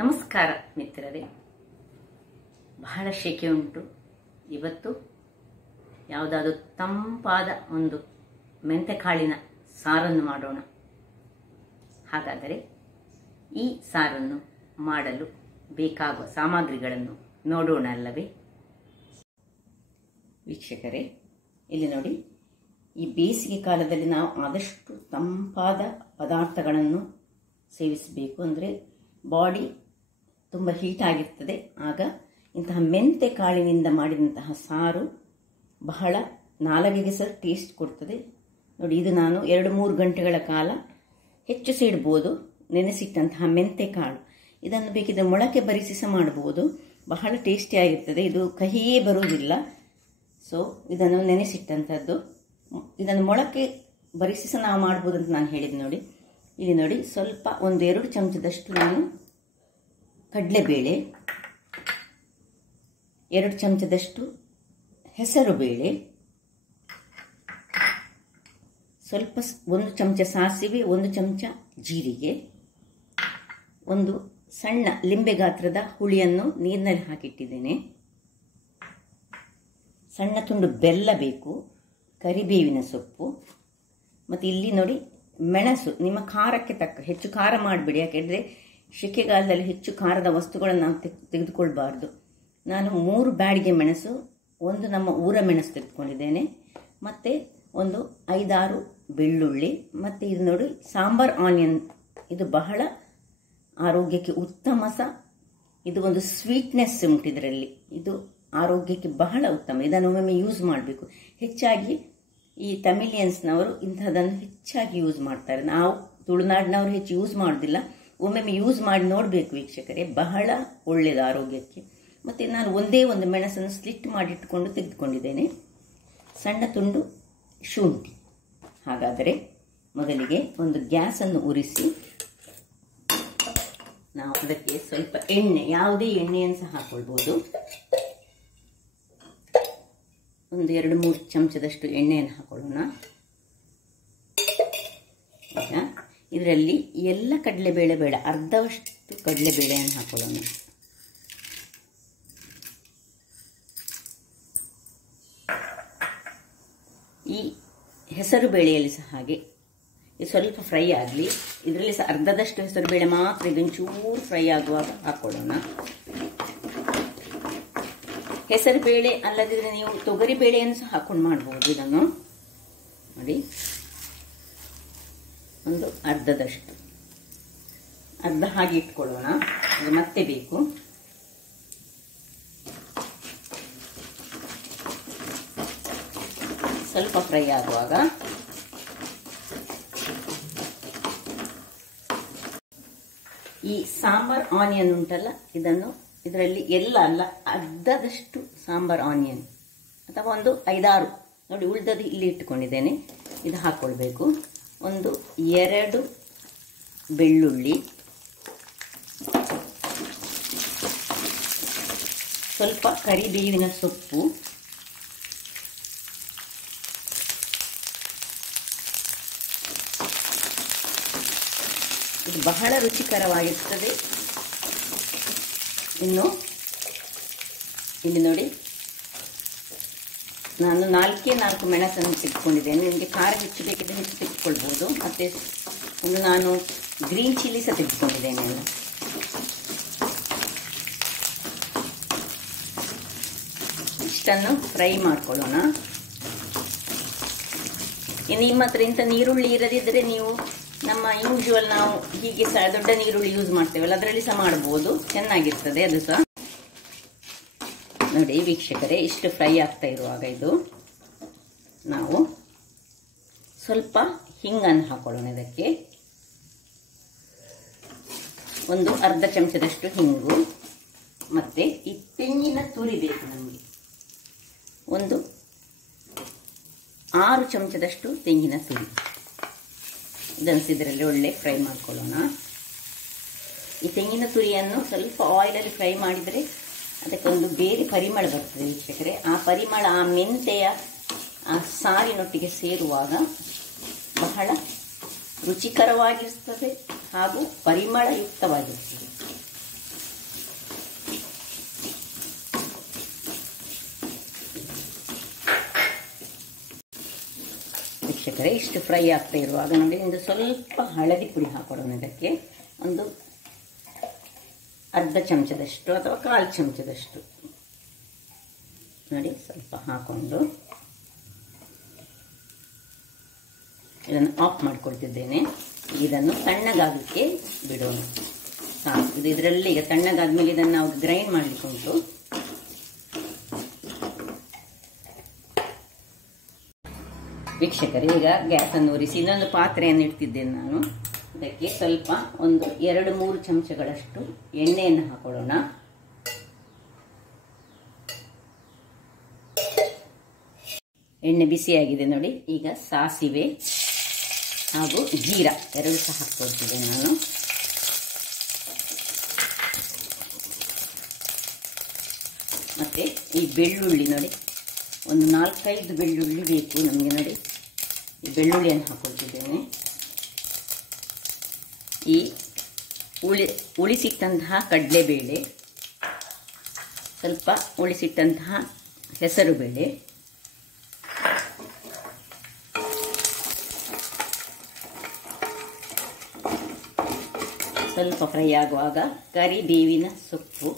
ನಮಸ್ಕಾರ ಮಿತ್ರರೇ. ಬಹಳ ಶೆಕೆ ಉಂಟು. ಇವತ್ತು ಯಾವುದಾದರೂ ತಂಪಾದ ಒಂದು ಮೆಂತೆಕಾಳಿನ ಸಾರನ್ನು ಮಾಡೋಣ. ಹಾಗಾದರೆ ಈ ಸಾರನ್ನು ಮಾಡಲು ಬೇಕಾಗುವ ಸಾಮಗ್ರಿಗಳನ್ನು ನೋಡೋಣ ಅಲ್ಲವೇ ವೀಕ್ಷಕರೇ? ಇಲ್ಲಿ ನೋಡಿ, ಈ ಬೇಸಿಗೆ ಕಾಲದಲ್ಲಿ ನಾವು ಆದಷ್ಟು ತಂಪಾದ ಪದಾರ್ಥಗಳನ್ನು ಸೇವಿಸಬೇಕು. ಅಂದರೆ ಬಾಡಿ ತುಂಬ ಹೀಟ್ ಆಗಿರ್ತದೆ. ಆಗ ಇಂತಹ ಮೆಂತೆ ಕಾಳಿನಿಂದ ಮಾಡಿದಂತಹ ಸಾರು ಬಹಳ ನಾಲಿಗೆಗೆ ಸಹ ಟೇಸ್ಟ್ ಕೊಡ್ತದೆ. ನೋಡಿ, ಇದು ನಾನು 2-3 ಗಂಟೆಗಳ ಕಾಲ ಹೆಚ್ಚು ಸಹ ಇಡ್ಬೋದು. ನೆನೆಸಿಟ್ಟಂತಹ ಮೆಂತೆ ಕಾಳು, ಇದನ್ನು ಬೇಕಿದ್ರೆ ಮೊಳಕೆ ಬರಿಸಿ ಸಹ ಮಾಡಬಹುದು. ಬಹಳ ಟೇಸ್ಟಿ ಆಗಿರ್ತದೆ. ಇದು ಕಹಿಯೇ ಬರುವುದಿಲ್ಲ. ಸೊ ಇದನ್ನು ನೆನೆಸಿಟ್ಟಂಥದ್ದು, ಇದನ್ನು ಮೊಳಕೆ ಬರಿಸಿ ಸಹ ನಾವು ಮಾಡ್ಬೋದು ಅಂತ ನಾನು ಹೇಳಿದೆ. ನೋಡಿ, ಇಲ್ಲಿ ನೋಡಿ, ಸ್ವಲ್ಪ 1-2 ಚಮಚದಷ್ಟು ನಾನು ಕಡಲೆಬೇಳೆ, 2 ಚಮಚದಷ್ಟು ಹೆಸರು ಬೇಳೆ, ಸ್ವಲ್ಪ 1 ಚಮಚ ಸಾಸಿವೆ, 1 ಚಮಚ ಜೀರಿಗೆ, 1 ಸಣ್ಣ ಲಿಂಬೆ ಗಾತ್ರದ ಹುಳಿಯನ್ನು ನೀರಿನಲ್ಲಿ ಹಾಕಿಟ್ಟಿದ್ದೇನೆ, ಸಣ್ಣ ತುಂಡು ಬೆಲ್ಲ ಬೇಕು, ಕರಿಬೇವಿನ ಸೊಪ್ಪು, ಮತ್ತು ಇಲ್ಲಿ ನೋಡಿ ಮೆಣಸು. ನಿಮ್ಮ ಖಾರಕ್ಕೆ ತಕ್ಕ, ಹೆಚ್ಚು ಖಾರ ಮಾಡಬೇಡಿ, ಯಾಕೆಂದರೆ ಸೆಕೆಗಾಲದಲ್ಲಿ ಹೆಚ್ಚು ಖಾರದ ವಸ್ತುಗಳನ್ನು ನಾವು ತೆಗೆದುಕೊಳ್ಬಾರ್ದು. ನಾನು 3 ಬ್ಯಾಡಿಗೆ ಮೆಣಸು, 1 ನಮ್ಮ ಊರ ಮೆಣಸು ತೆಗೆದುಕೊಂಡಿದ್ದೇನೆ, ಮತ್ತು 1 5-6 ಬೆಳ್ಳುಳ್ಳಿ, ಮತ್ತು ಇದು ನೋಡಿ ಸಾಂಬಾರ್ ಆನಿಯನ್. ಇದು ಬಹಳ ಆರೋಗ್ಯಕ್ಕೆ ಉತ್ತಮ ಸಹ. ಇದು ಒಂದು ಸ್ವೀಟ್ನೆಸ್ ಉಂಟು ಇದರಲ್ಲಿ, ಇದು ಆರೋಗ್ಯಕ್ಕೆ ಬಹಳ ಉತ್ತಮ. ಇದನ್ನು ಒಮ್ಮೆ ಯೂಸ್ ಮಾಡಬೇಕು. ಹೆಚ್ಚಾಗಿ ಈ ತಮಿಳಿಯನ್ಸ್ನವರು ಇಂಥದ್ದನ್ನು ಹೆಚ್ಚಾಗಿ ಯೂಸ್ ಮಾಡ್ತಾರೆ. ನಾವು ತುಳುನಾಡಿನವರು ಹೆಚ್ಚು ಯೂಸ್ ಮಾಡೋದಿಲ್ಲ. ಒಮ್ಮೊಮ್ಮೆ ಯೂಸ್ ಮಾಡಿ ನೋಡಬೇಕು ವೀಕ್ಷಕರೇ, ಬಹಳ ಒಳ್ಳೆಯದು ಆರೋಗ್ಯಕ್ಕೆ. ಮತ್ತು ನಾನು ಒಂದೇ ಒಂದು ಮೆಣಸನ್ನು ಸ್ಲಿಟ್ ಮಾಡಿಟ್ಟುಕೊಂಡು ತೆಗೆದುಕೊಂಡಿದ್ದೇನೆ, ಸಣ್ಣ ತುಂಡು ಶುಂಠಿ. ಹಾಗಾದರೆ ಮೊದಲಿಗೆ ಒಂದು ಗ್ಯಾಸನ್ನು ಉರಿಸಿ ನಾವು ಅದಕ್ಕೆ ಸ್ವಲ್ಪ ಎಣ್ಣೆ, ಯಾವುದೇ ಎಣ್ಣೆಯನ್ನು ಸಹ ಹಾಕೊಳ್ಬೋದು. 1-2-3 ಚಮಚದಷ್ಟು ಎಣ್ಣೆಯನ್ನು ಹಾಕೊಳ್ಳೋಣ. ಈಗ ಇದರಲ್ಲಿ ಎಲ್ಲ ಕಡಲೆಬೇಳೆ ಬೇಡ, ಅರ್ಧವಷ್ಟು ಕಡಲೆಬೇಳೆಯನ್ನು ಹಾಕೊಳ್ಳೋಣ. ಈ ಹೆಸರು ಬೇಳೆಯಲ್ಲಿ ಸಹ ಹಾಗೆ ಇದು ಸ್ವಲ್ಪ ಫ್ರೈ ಆಗಲಿ. ಇದರಲ್ಲಿ ಸಹ ಅರ್ಧದಷ್ಟು ಹೆಸರು ಬೇಳೆ ಮಾತ್ರ, ಇದೊಂಚೂರು ಫ್ರೈ ಆಗುವಾಗ ಹಾಕೊಳ್ಳೋಣ. ಹೆಸರು ಬೇಳೆ ಅಲ್ಲದಿದ್ರೆ ನೀವು ತೊಗರಿ ಬೇಳೆಯನ್ನು ಸಹ ಹಾಕೊಂಡು ಮಾಡಬಹುದು. ಇದನ್ನು ನೋಡಿ, ಒಂದು ಅರ್ಧದಷ್ಟು, ಅರ್ಧ ಹಾಗೆ ಇಟ್ಕೊಳ್ಳೋಣ, ಅದು ಮತ್ತೆ ಬೇಕು. ಸ್ವಲ್ಪ ಫ್ರೈ ಆಗುವಾಗ ಈ ಸಾಂಬಾರ್ ಆನಿಯನ್ ಉಂಟಲ್ಲ, ಇದರಲ್ಲಿ ಎಲ್ಲ ಅಲ್ಲ, ಅರ್ಧದಷ್ಟು ಸಾಂಬಾರ್ ಆನಿಯನ್ ಅಥವಾ 1-5-6 ನೋಡಿ, ಉಳಿದದ್ದು ಇಲ್ಲಿ ಇಟ್ಟುಕೊಂಡಿದ್ದೇನೆ. ಇದು ಹಾಕ್ಕೊಳ್ಬೇಕು. 1-2 ಬೆಳ್ಳುಳ್ಳಿ, ಸ್ವಲ್ಪ ಕರಿಬೇವಿನ ಸೊಪ್ಪು, ಇದು ಬಹಳ ರುಚಿಕರವಾಗಿರ್ತದೆ. ಇನ್ನು ಇಲ್ಲಿ ನೋಡಿ, ನಾನು 4 ಮೆಣಸನ್ನು ತೆಗೆದುಕೊಂಡಿದ್ದೇನೆ. ನಿಮಗೆ ಖಾರ ಹೆಚ್ಚು ಬೇಕಿದ್ರೆ ಹೆಚ್ಚು ತೆಗೆದುಕೊಳ್ಬೋದು. ಮತ್ತು ನಾನು ಗ್ರೀನ್ ಚಿಲ್ಲಿ ಸಹ ತೆಗೆದುಕೊಂಡಿದ್ದೇನೆ. ಇಷ್ಟನ್ನು ಫ್ರೈ ಮಾಡ್ಕೊಳ್ಳೋಣ. ನಿಮ್ಮ ಹತ್ರ ಇಂಥ ನೀರುಳ್ಳಿ ಇರದಿದ್ದರೆ ನೀವು ನಮ್ಮ ಯೂಶುವಲ್ ನಾವು ಹೀಗೆ ಸಹ ದೊಡ್ಡ ನೀರುಳ್ಳಿ ಯೂಸ್ ಮಾಡ್ತೇವಲ್ಲ, ಅದರಲ್ಲಿ ಸಹ ಮಾಡ್ಬೋದು, ಚೆನ್ನಾಗಿರ್ತದೆ ಅದು ಸಹ. ನೋಡಿ ವೀಕ್ಷಕರೇ, ಇಷ್ಟು ಫ್ರೈ ಆಗ್ತಾ ಇರುವಾಗ ಇದು ನಾವು ಸ್ವಲ್ಪ ಹಿಂಗನ್ನು ಹಾಕೊಳ್ಳೋಣ. ಇದಕ್ಕೆ 1/2 ಚಮಚದಷ್ಟು ಹಿಂಗು, ಮತ್ತೆ ಈ ತೆಂಗಿನ ತುರಿ ಬೇಕು ನಮಗೆ. 6 ಚಮಚದಷ್ಟು ತೆಂಗಿನ ತುರಿ. ಇದನ್ನು ಇದರಲ್ಲಿ ಒಳ್ಳೆ ಫ್ರೈ ಮಾಡ್ಕೊಳ್ಳೋಣ. ಈ ತೆಂಗಿನ ತುರಿಯನ್ನು ಸ್ವಲ್ಪ ಆಯಿಲಲ್ಲಿ ಫ್ರೈ ಮಾಡಿದರೆ ಅದಕ್ಕೊಂದು ಬೇರೆ ಪರಿಮಳ ಬರ್ತದೆ ವೀಕ್ಷಕರೇ. ಆ ಪರಿಮಳ ಆ ಮೆಂತೆಯ ಆ ಸಾರಿನೊಟ್ಟಿಗೆ ಸೇರುವಾಗ ಬಹಳ ರುಚಿಕರವಾಗಿರ್ತದೆ ಹಾಗೂ ಪರಿಮಳಯುಕ್ತವಾಗಿರ್ತದೆ. ವೀಕ್ಷಕರೇ, ಇಷ್ಟು ಫ್ರೈ ಆಗ್ತಾ ಇರುವಾಗ ನೋಡಿ ಒಂದು ಸ್ವಲ್ಪ ಹಳದಿ ಪುಡಿ ಹಾಕೊಳ್ಳೋಣ. ಇದಕ್ಕೆ ಒಂದು ಅರ್ಧ ಚಮಚದಷ್ಟು ಅಥವಾ 1/4 ಚಮಚದಷ್ಟು ನೋಡಿ ಸ್ವಲ್ಪ ಹಾಕೊಂಡು ಇದನ್ನು ಆಫ್ ಮಾಡಿಕೊಳ್ತಿದ್ದೇನೆ. ಇದನ್ನು ತಣ್ಣಗಾಗಲಿಕ್ಕೆ ಬಿಡೋಣ. ಸಾಕು, ಇದು ಇದರಲ್ಲಿ ಈಗ ತಣ್ಣಗಾದ್ಮೇಲೆ ಇದನ್ನು ನಾವು ಗ್ರೈಂಡ್ ಮಾಡಲಿಕ್ಕೆ ಉಂಟು. ವೀಕ್ಷಕರೇ, ಈಗ ಗ್ಯಾಸನ್ನು ಉರಿಸಿ ಇನ್ನೊಂದು ಪಾತ್ರೆಯನ್ನು ಇಡ್ತಿದ್ದೇನೆ ನಾನು. ಇದಕ್ಕೆ ಸ್ವಲ್ಪ ಒಂದು 2-3 ಚಮಚಗಳಷ್ಟು ಎಣ್ಣೆಯನ್ನು ಹಾಕೊಳ್ಳೋಣ. ಎಣ್ಣೆ ಬಿಸಿಯಾಗಿದೆ ನೋಡಿ. ಈಗ ಸಾಸಿವೆ ಹಾಗೂ ಜೀರಾ 2 ಸಹ ಹಾಕ್ಕೊಳ್ತಿದ್ದೇನೆ ನಾನು. ಮತ್ತೆ ಈ ಬೆಳ್ಳುಳ್ಳಿ ನೋಡಿ, ಒಂದು 4-5 ಬೆಳ್ಳುಳ್ಳಿ ಬೇಕು ನಮಗೆ ನೋಡಿ. ಈ ಬೆಳ್ಳುಳ್ಳಿಯನ್ನು ಹಾಕೊಳ್ತಿದ್ದೇನೆ. ಈ ಉಳಿಸಿಟ್ಟಂತಹ ಕಡಲೆಬೇಳೆ, ಸ್ವಲ್ಪ ಉಳಿಸಿಟ್ಟಂತಹ ಹೆಸರುಬೇಳೆ, ಸ್ವಲ್ಪ ಫ್ರೈ ಆಗುವಾಗ ಕರಿಬೇವಿನ ಸೊಪ್ಪು,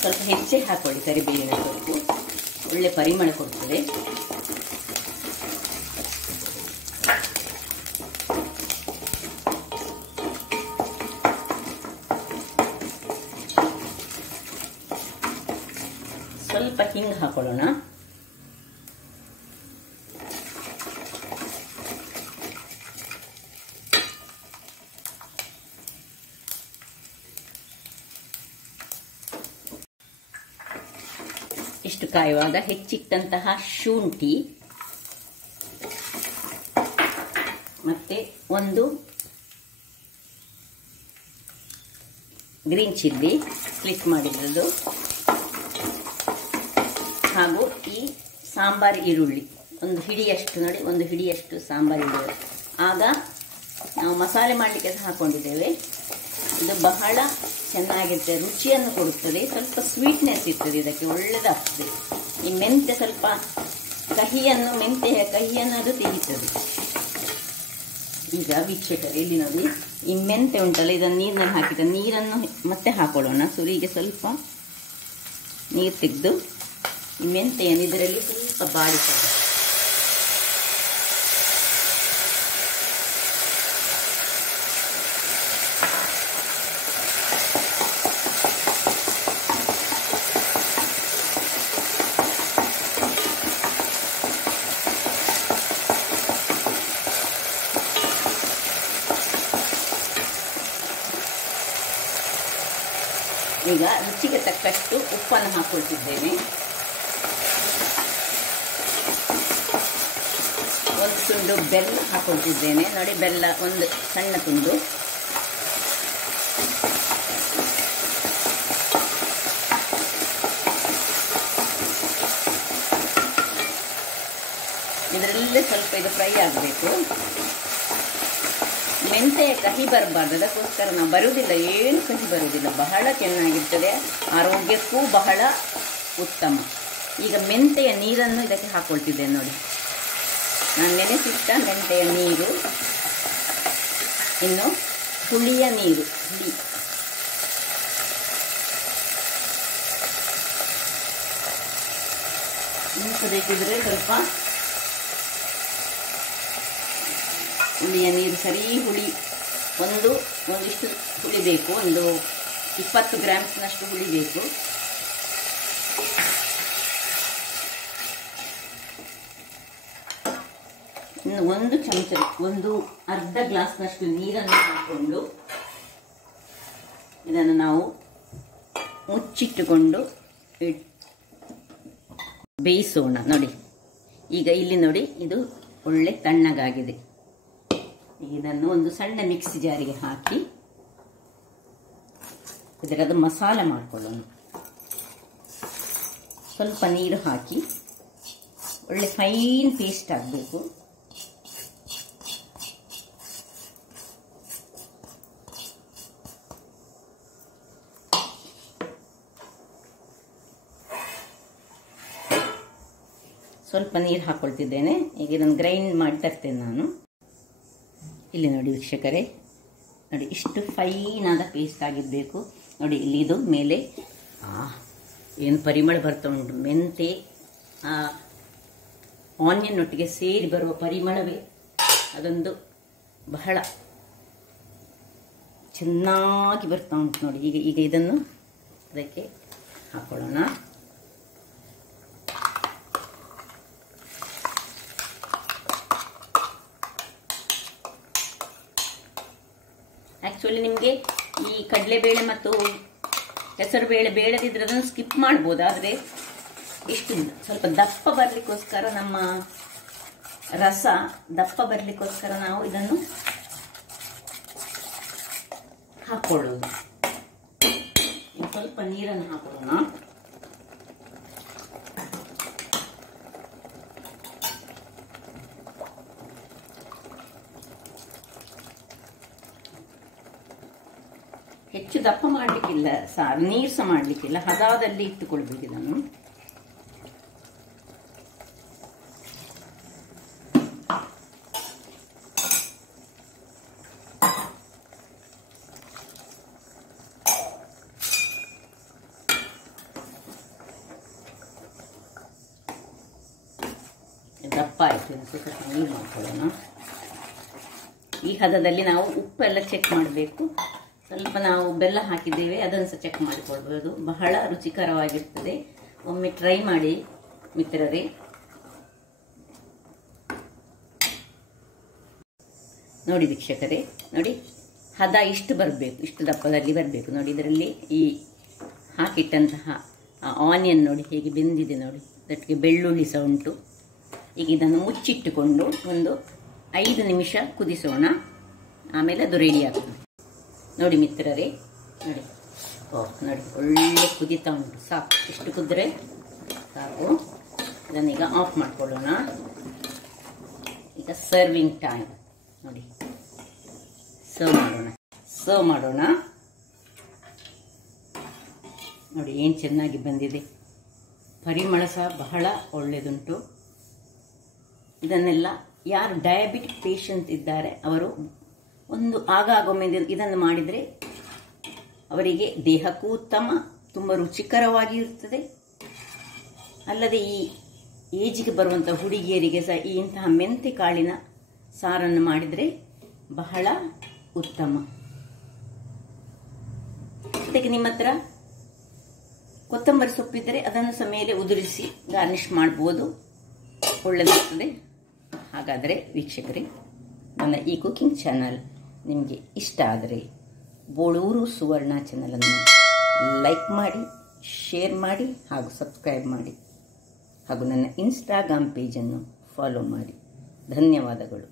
ಸ್ವಲ್ಪ ಹೆಚ್ಚೆ ಹಾಕೊಳ್ಳಿ. ಕರಿಬೇವಿನ ಸೊಪ್ಪು ಒಳ್ಳೆ ಪರಿಮಳ ಕೊಡ್ತದೆ. ಸ್ವಲ್ಪ ಹಿಂಗು ಹಾಕೊಳ್ಳೋಣ. ಇಷ್ಟು ಕಾಯುವಾಗ ಹೆಚ್ಚಿಟ್ಟಂತಹ ಶುಂಠಿ ಮತ್ತೆ ಒಂದು ಗ್ರೀನ್ ಚಿಲ್ಲಿ ಸ್ಲಿಟ್ ಮಾಡಿರೋದು ಹಾಗೂ ಈ ಸಾಂಬಾರ್ ಈರುಳ್ಳಿ ಒಂದು ಹಿಡಿಯಷ್ಟು ನೋಡಿ, ಒಂದು ಹಿಡಿಯಷ್ಟು ಸಾಂಬಾರ್ ಈರುಳ್ಳಿ. ಆಗ ನಾವು ಮಸಾಲೆ ಮಾಡಲಿಕ್ಕೆ ಸಹ ಹಾಕೊಂಡಿದ್ದೇವೆ. ಇದು ಬಹಳ ಚೆನ್ನಾಗಿರ್ತದೆ, ರುಚಿಯನ್ನು ಕೊಡುತ್ತದೆ, ಸ್ವಲ್ಪ ಸ್ವೀಟ್ನೆಸ್ ಇರ್ತದೆ, ಇದಕ್ಕೆ ಒಳ್ಳೆದಾಗ್ತದೆ. ಈ ಮೆಂತ್ಯ ಸ್ವಲ್ಪ ಮೆಂತ್ಯ ಕಹಿಯನ್ನು ಅದು ತೆಗಿತದೆ. ಈಗ ವೀಕ್ಷಕರೇ, ಇಲ್ಲಿ ನೋಡಿ ಈ ಮೆಂತ್ಯ ಉಂಟಲ್ಲ, ಇದನ್ನು ನೀರನ್ನು ಹಾಕಿದ ನೀರನ್ನು ಮತ್ತೆ ಹಾಕೊಳ್ಳೋಣ. ಸುರಿಗೆ ಸ್ವಲ್ಪ ನೀರು ತೆಗೆದು ಈ ಮೆಂತೆಯನ್ನು ಇದರಲ್ಲಿ ಸ್ವಲ್ಪ ಬಾಡಿಕೊಳ್ಳೋಣ. ಈಗ ರುಚಿಗೆ ತಕ್ಕಷ್ಟು ಉಪ್ಪನ್ನು ಹಾಕೊಳ್ತಿದ್ದೇನೆ. ಒಂದು ತುಂಡು ಬೆಲ್ಲ ಹಾಕೊಳ್ತಿದ್ದೇನೆ ನೋಡಿ, ಬೆಲ್ಲ ಒಂದು ಸಣ್ಣ ತುಂಡು. ಇದರಲ್ಲೇ ಸ್ವಲ್ಪ ಇದು ಫ್ರೈ ಆಗಬೇಕು. ಮೆಂತೆ ಕಹಿ ಬರಬಾರ್ದು, ಅದಕ್ಕೋಸ್ಕರ ನಾವು ಬರುವುದಿಲ್ಲ, ಏನು ಕಹಿ ಬರುವುದಿಲ್ಲ, ಬಹಳ ಚೆನ್ನಾಗಿರ್ತದೆ, ಆರೋಗ್ಯಕ್ಕೂ ಬಹಳ ಉತ್ತಮ. ಈಗ ಮೆಂತೆಯ ನೀರನ್ನು ಇದಕ್ಕೆ ಹಾಕೊಳ್ತಿದ್ದೇನೆ ನೋಡಿ. ನಾನು ನೆನೆಸಿಟ್ಟ ಮೆಂತೆಯ ನೀರು, ಇನ್ನು ಹುಳಿಯ ನೀರು, ಹುಳಿ ಇನ್ನು ಬೇಕಿದ್ರೆ ಸ್ವಲ್ಪ ಹುಳಿಯ ನೀರು, ಸರಿ ಹುಳಿ ಒಂದಿಷ್ಟು ಹುಳಿ ಬೇಕು, ಒಂದು 20 ಗ್ರಾಮ್ಸ್ನಷ್ಟು ಹುಳಿ ಬೇಕು. ಇನ್ನು ಒಂದು ಅರ್ಧ ಗ್ಲಾಸ್ನಷ್ಟು ನೀರನ್ನು ಹಾಕೊಂಡು ಇದನ್ನು ನಾವು ಮುಚ್ಚಿಟ್ಟುಕೊಂಡು ಬೇಯಿಸೋಣ ನೋಡಿ. ಈಗ ಇಲ್ಲಿ ನೋಡಿ, ಇದು ಒಳ್ಳೆ ತಣ್ಣಗಾಗಿದೆ. ಇದನ್ನು ಒಂದು ಸಣ್ಣ ಮಿಕ್ಸಿ ಜಾರಿಗೆ ಹಾಕಿ ಇದರದ್ದು ಮಸಾಲೆ ಮಾಡಿಕೊಳ್ಳೋಣ. ಸ್ವಲ್ಪ ನೀರು ಹಾಕಿ ಒಳ್ಳೆ ಫೈನ್ ಪೇಸ್ಟ್ ಆಗಬೇಕು. ಸ್ವಲ್ಪ ನೀರು ಹಾಕ್ಕೊಳ್ತಿದ್ದೇನೆ. ಈಗ ಇದನ್ನು ಗ್ರೈಂಡ್ ಮಾಡಿ ತರ್ತೇನೆ ನಾನು. ಇಲ್ಲಿ ನೋಡಿ ವೀಕ್ಷಕರೇ, ನೋಡಿ ಇಷ್ಟು ಫೈನಾದ ಪೇಸ್ಟ್ ಆಗಿರಬೇಕು ನೋಡಿ. ಇಲ್ಲಿ ಇದು ಮೇಲೆ ಏನು ಪರಿಮಳ ಬರ್ತಾ ಉಂಟು. ಮೆಂತೆ ಆನಿಯನ್ ಒಟ್ಟಿಗೆ ಸೇರಿ ಬರುವ ಪರಿಮಳವೇ ಅದೊಂದು ಬಹಳ ಚೆನ್ನಾಗಿ ಬರ್ತಾ ಉಂಟು ನೋಡಿ. ಈಗ ಇದನ್ನು ಅದಕ್ಕೆ ಹಾಕೊಳ್ಳೋಣ. ಆ್ಯಕ್ಚುಲಿ ನಿಮಗೆ ಈ ಕಡಲೆಬೇಳೆ ಮತ್ತು ಹೆಸರು ಬೇಳೆ ಬೇಡದಿದ್ರೆ ಅದನ್ನು ಸ್ಕಿಪ್ ಮಾಡ್ಬೋದು. ಆದರೆ ಇಷ್ಟು ಸ್ವಲ್ಪ ದಪ್ಪ ಬರಲಿಕ್ಕೋಸ್ಕರ, ನಮ್ಮ ರಸ ದಪ್ಪ ಬರಲಿಕ್ಕೋಸ್ಕರ ನಾವು ಇದನ್ನು ಹಾಕೊಳ್ಳೋದು. ಸ್ವಲ್ಪ ನೀರನ್ನು ಹಾಕೋಣ. ಹೆಚ್ಚು ದಪ್ಪ ಮಾಡಲಿಕ್ಕಿಲ್ಲ ಸಾರು, ನೀರು ಸಹ ಮಾಡಲಿಕ್ಕಿಲ್ಲ, ಹದದಲ್ಲಿ ಇಟ್ಟುಕೊಳ್ಬೇಕು ಇದನ್ನು. ದಪ್ಪ ಆಯಿತು, ಸ್ವಲ್ಪ ನೀರು ಮಾಡ್ಕೊಳ್ಳೋಣ. ಈ ಹದದಲ್ಲಿ ನಾವು ಉಪ್ಪೆಲ್ಲ ಚೆಕ್ ಮಾಡಬೇಕು. ಸ್ವಲ್ಪ ನಾವು ಬೆಲ್ಲ ಹಾಕಿದ್ದೇವೆ, ಅದನ್ನು ಸಹ ಚೆಕ್ ಮಾಡಿಕೊಳ್ಬೋದು. ಬಹಳ ರುಚಿಕರವಾಗಿರ್ತದೆ. ಒಮ್ಮೆ ಟ್ರೈ ಮಾಡಿ ಮಿತ್ರರೇ. ನೋಡಿ ವೀಕ್ಷಕರೇ, ನೋಡಿ ಹದ ಇಷ್ಟು ಬರಬೇಕು, ಇಷ್ಟು ದಪ್ಪದಲ್ಲಿ ಬರಬೇಕು ನೋಡಿ. ಇದರಲ್ಲಿ ಈ ಹಾಕಿಟ್ಟಂತಹ ಆನಿಯನ್ ನೋಡಿ ಹೇಗೆ ಬೆಂದಿದೆ ನೋಡಿ. ಅದಕ್ಕೆ ಬೆಳ್ಳುಳ್ಳಿ ಸಹ ಉಂಟು. ಈಗ ಇದನ್ನು ಮುಚ್ಚಿಟ್ಟುಕೊಂಡು ಒಂದು 5 ನಿಮಿಷ ಕುದಿಸೋಣ. ಆಮೇಲೆ ಅದು ರೆಡಿ ಆಗ್ತದೆ ನೋಡಿ ಮಿತ್ರರೇ. ನೋಡಿ ನೋಡಿ ಒಳ್ಳೆ ಕುದೀತಾ ಉಂಟು. ಸಾಕು, ಇಷ್ಟು ಕುದ್ರೆ ಸಾಕು. ಇದನ್ನೀಗ ಆಫ್ ಮಾಡ್ಕೊಳ್ಳೋಣ. ಈಗ ಸರ್ವಿಂಗ್ ಟೈಮ್ ನೋಡಿ. ಸರ್ವ್ ಮಾಡೋಣ ನೋಡಿ. ಏನು ಚೆನ್ನಾಗಿ ಬಂದಿದೆ. ಪರಿಮಳ ಸಹ ಬಹಳ ಒಳ್ಳೆಯದುಂಟು. ಇದನ್ನೆಲ್ಲ ಯಾರು ಡಯಾಬಿಟಿಕ್ ಪೇಷಂಟ್ ಇದ್ದಾರೆ ಅವರು ಒಂದು ಆಗಾಗೊಮ್ಮೆ ಇದನ್ನು ಮಾಡಿದರೆ ಅವರಿಗೆ ದೇಹಕ್ಕೂ ಉತ್ತಮ, ತುಂಬ ರುಚಿಕರವಾಗಿ ಇರುತ್ತದೆ. ಅಲ್ಲದೆ ಈ ಏಜಿಗೆ ಬರುವಂಥ ಹುಡುಗಿಯರಿಗೆ ಸಹ ಇಂತಹ ಮೆಂತೆ ಕಾಳಿನ ಸಾರನ್ನು ಮಾಡಿದರೆ ಬಹಳ ಉತ್ತಮ. ಅದಕ್ಕೆ ನಿಮ್ಮ ಹತ್ರ ಕೊತ್ತಂಬರಿ ಸೊಪ್ಪಿದ್ದರೆ ಅದನ್ನು ಸಹ ಮೇಲೆ ಉದುರಿಸಿ ಗಾರ್ನಿಷ್ ಮಾಡ್ಬೋದು, ಒಳ್ಳೆದಿರ್ತದೆ. ಹಾಗಾದರೆ ವೀಕ್ಷಕರೇ, ನನ್ನ ಈ ಕುಕಿಂಗ್ ಚಾನಲ್ ನಿಮಗೆ ಇಷ್ಟ ಆದರೆ ಬೋಳೂರು ಸುವರ್ಣ ಚಾನಲನ್ನು ಲೈಕ್ ಮಾಡಿ, ಶೇರ್ ಮಾಡಿ ಹಾಗೂ ಸಬ್ಸ್ಕ್ರೈಬ್ ಮಾಡಿ ಹಾಗೂ ನನ್ನ ಇನ್ಸ್ಟಾಗ್ರಾಮ್ ಪೇಜನ್ನು ಫಾಲೋ ಮಾಡಿ. ಧನ್ಯವಾದಗಳು.